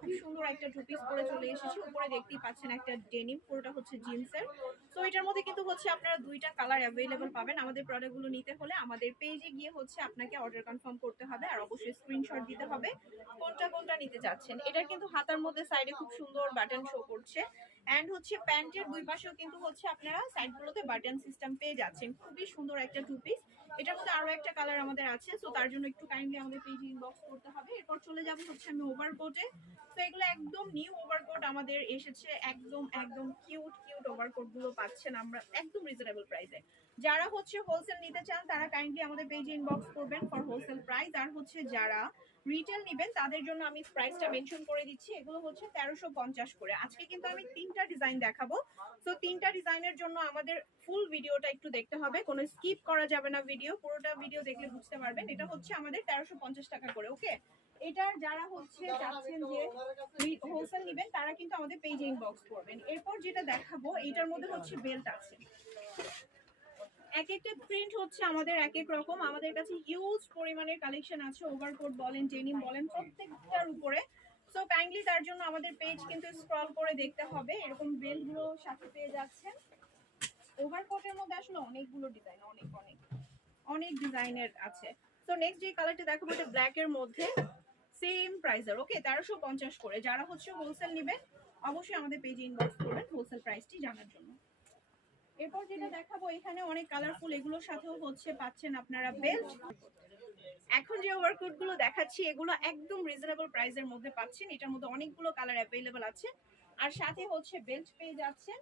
খুব সুন্দর একটা পরে চলে এসেছি। উপরে পাচ্ছেন একটা ডেনিম তো এটার মধ্যে কিন্তু আপনারা দুইটা কালার অ্যাভেলেবল পাবেন। আমাদের আমাদের পেজে গিয়ে আপনাকে অর্ডার কনফার্ম করতে হবে আর অবশ্যই দিতে হবে কোনটা কোনটা নিতে চাচ্ছেন কিন্তু হাতার মধ্যে সাইডে খুব সুন্দর বাটন শো করছে। হচ্ছে প্যান্টের দুই পাশেও কিন্তু হচ্ছে আপনারা সাইডগুলোতে বাটন সিস্টেম পেয়ে যাচ্ছেন। খুবই সুন্দর একটা টু পিস এটার মধ্যে আরও একটা কালার আমাদের আছে সো তার জন্য একটু কাইন্ডলি আমাদের পেজ ইনবক্স করতে হবে। এরপর চলে যাব হচ্ছে আমি ওভারকোটে তো এগুলো একদম নিউ ওভারকোট আমাদের এসেছে, একদম একদম কিউট কিউট ওভারকোটগুলো পাচ্ছেন আমরা একদম রিজনেবল প্রাইসে যারা হচ্ছে হোলসেল নিতে চান, তারা কাইন্ডলি আমাদের পেজে ইনবক্স করবেন ফর হোলসেল প্রাইস আর হচ্ছে যারা রিটেল নেবেন, তাদের জন্য আমি প্রাইসটা মেনশন করে দিচ্ছি। এগুলো হচ্ছে তেরোশো পঞ্চাশ করে। আজকে কিন্তু আমি তিনটা ডিজাইন দেখাবো। তো তিনটা ডিজাইনের জন্য আমাদের ফুল ভিডিওটা একটু দেখতে হবে। কোনো স্কিপ করা যাবে না ভিডিও পুরোটা ভিডিও দেখলে বুঝতে পারবেন। এটা হচ্ছে আমাদের তেরোশো পঞ্চাশ টাকা করে ওকে এটার যারা হচ্ছে চাচ্ছেন যে হোলসেল নেবেন, তারা কিন্তু আমাদের পেজে ইনবক্স করবেন। এরপর যেটা দেখাবো এটার মধ্যে হচ্ছে বেল্ট আছে। এক একটা প্রিন্ট হচ্ছে আমাদের এক এক রকম। আমাদের কাছে হিউজ পরিমাণের কালেকশন আছে ওভারকোট বলেন ডেনিম বলেন, প্রত্যেকটার উপরে। সো কাইন্ডলি তার জন্য আমাদের পেজ কিন্তু স্ক্রল করে দেখতে হবে। এরকম বেল্টগুলো সাথে পেয়ে যাচ্ছেন। ওভারকোটের মধ্যে আসলে অনেকগুলো ডিজাইন অনেক অনেক অনেক ডিজাইনের আছে। তো নেক্সট যে কালারটা দেখাবো, এটা ব্ল্যাক এর মধ্যে। প্রাইসের ওকে তেরোশো পঞ্চাশ করে। যারা হচ্ছে হোলসেল নেবেন, অবশ্যই আমাদের পেজে ইনবক্স করবেন হোলসেল প্রাইসটি জানার জন্য। এরপর যেটা দেখাবো, এখানে অনেক কালারফুল এগুলোর সাথেও হচ্ছে পাচ্ছেন আপনারা বেল্ট এখন যে ওভারকোটগুলো দেখাচ্ছি, এগুলো একদম রিজনেবল প্রাইসের মধ্যে পাচ্ছেন। এটার মধ্যে অনেকগুলো কালার অ্যাভেলেবল আছে। আর সাথে হচ্ছে বেল্ট পেয়ে যাচ্ছেন।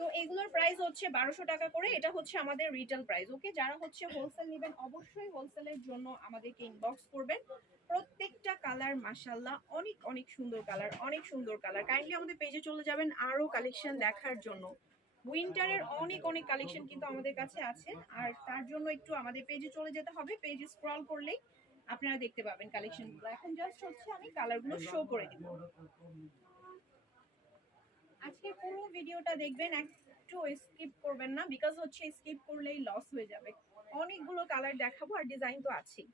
তো এগুলোর প্রাইস হচ্ছে বারোশো টাকা করে। এটা হচ্ছে আমাদের রিটেল প্রাইস ওকে যারা হচ্ছে হোলসেল নেবেন, অবশ্যই হোলসেলের জন্য আমাদেরকে ইনবক্স করবেন। প্রত্যেকটা কালার মাসাল্লাহ অনেক অনেক সুন্দর কালার অনেক সুন্দর কালার কাইন্ডলি আমাদের পেজে চলে যাবেন আরও কালেকশন দেখার জন্য। উইন্টারের অনেক অনেক কালেকশন কিন্তু আমাদের কাছে আছে। আর তার জন্য একটু আমাদের পেজে চলে যেতে হবে। পেজে স্ক্রল করলেই আপনারা দেখতে পাবেন কালেকশনগুলো এখন জাস্ট হচ্ছে আমি কালারগুলো শো করে দিব। আজকে পুরো ভিডিওটা দেখবেন একটু স্কিপ করবেন না বিকজ হচ্ছে স্কিপ করলেই লস হয়ে যাবে। অনেকগুলো কালার দেখাবো আর ডিজাইন তো আছেই।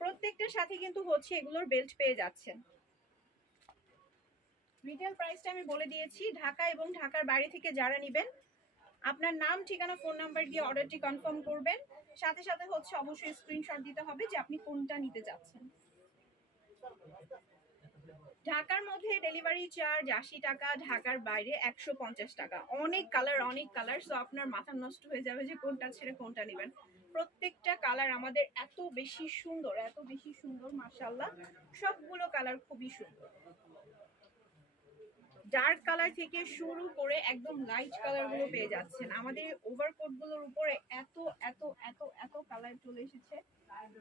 প্রত্যেকটার সাথে কিন্তু হচ্ছে এগুলোর বেল্ট পেয়ে যাচ্ছেন। রিটেল প্রাইসটা আমি বলে দিয়েছি, ঢাকা এবং ঢাকার বাইরে থেকে যারা নেবেন, আপনার নাম, ঠিকানা ফোন নাম্বার দিয়ে অর্ডারটি কনফার্ম করবেন। সাথে সাথে হচ্ছে অবশ্যই স্ক্রিনশট দিতে হবে যে আপনি কোনটা নিতে যাচ্ছেন। ঢাকার মধ্যে ডেলিভারি চার্জ আশি টাকা, ঢাকার বাইরে একশো পঞ্চাশ টাকা। অনেক কালার অনেক কালার সো আপনার মাথা নষ্ট হয়ে যাবে যে কোনটা ছেড়ে কোনটা নেবেন। প্রত্যেকটা কালার আমাদের এত বেশি সুন্দর, এত বেশি সুন্দর মার্শাল্লাহ সবগুলো কালার খুবই সুন্দর। ডার্ক কালার থেকে শুরু করে একদম লাইট কালারগুলো পেয়ে যাচ্ছেন। আমাদের ওভারকোটগুলোর উপরে এত এত এত এত কালার চলে এসেছে।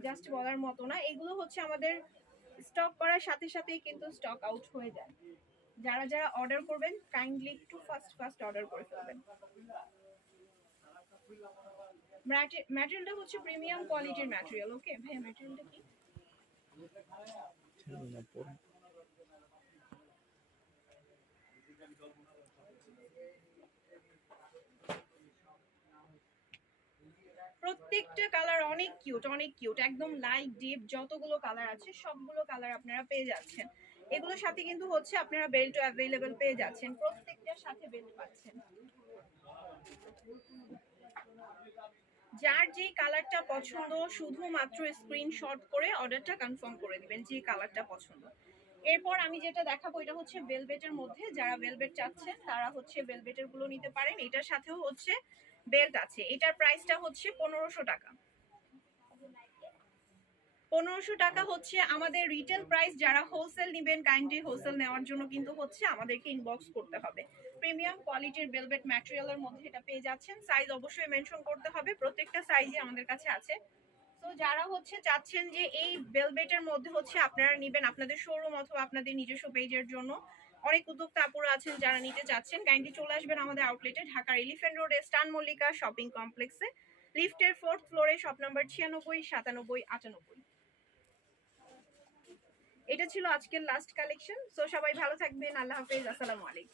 জাস্ট বলার মতো না। এগুলো হচ্ছে আমাদের স্টক করার সাথে সাথেই কিন্তু স্টক আউট হয়ে যায়। যারা যারা অর্ডার করবেন কাইন্ডলি একটু ফার্স্ট ফার্স্ট অর্ডার করে ফেলবেন। ম্যাটেরিয়ালটা হচ্ছে প্রিমিয়াম কোয়ালিটির ম্যাটেরিয়াল ওকে ভাইয়া ম্যাটেরিয়ালটা কি? প্রত্যেকটা কালার অনেক কিউট অনেক কিউট একদম লাইট ডিপ যতগুলো কালার আছে, সবগুলো কালার আপনারা পেয়ে যাচ্ছেন। এগুলোর সাথে কিন্তু হচ্ছে আপনারা বেল্টও অ্যাভেলেবেল পেয়ে যাচ্ছেন, প্রত্যেকটার সাথে বেল্ট পাচ্ছেন। যার যে কালারটা পছন্দ, শুধুমাত্র স্ক্রিনশট করে অর্ডারটা কনফার্ম করে দিবেন যে কালারটা পছন্দ। এরপর আমি যেটা দেখাবো, এটা হচ্ছে ভেলভেটের মধ্যে, যারা ভেলভেট চাচ্ছেন, তারা হচ্ছে ভেলভেটেরগুলো নিতে পারেন। এটার সাথেও হচ্ছে বেল্ট আছে, এটার প্রাইসটা হচ্ছে পনেরোশো টাকা। পনেরোশো টাকা হচ্ছে আমাদের রিটেল প্রাইস যারা হোলসেল নেবেন কাইন্ডলি হোলসেল নেওয়ার জন্য কিন্তু হচ্ছে আমাদেরকে ইনবক্স করতে হবে। প্রিমিয়াম কোয়ালিটির ভেলভেট ম্যাটেরিয়ালের মধ্যে এটা পেয়ে যাচ্ছেন। সাইজ অবশ্যই মেনশন করতে হবে, প্রত্যেকটা সাইজই আমাদের কাছে আছে। তো যারা হচ্ছে চাচ্ছেন যে এই ভেলভেটের মধ্যে হচ্ছে আপনারা নেবেন আপনাদের শোরুম অথবা আপনাদের নিজস্ব পেজের জন্য অনেক উদ্যোক্তা আপুরা আছেন, যারা নিতে চাচ্ছেন কাইন্ডলি চলে আসবেন আমাদের আউটলেটে ঢাকার এলিফেন্ট রোডে স্টান মল্লিকা শপিং কমপ্লেক্সে লিফটের ফোর্থ ফ্লোরে শপ নাম্বার ছিয়ানব্বই, সাতানব্বই, আটানব্বই। এটা ছিল আজকের লাস্ট কালেকশন সো সবাই ভালো থাকবেন। আল্লাহ হাফেজ। আসসালামু আলাইকুম।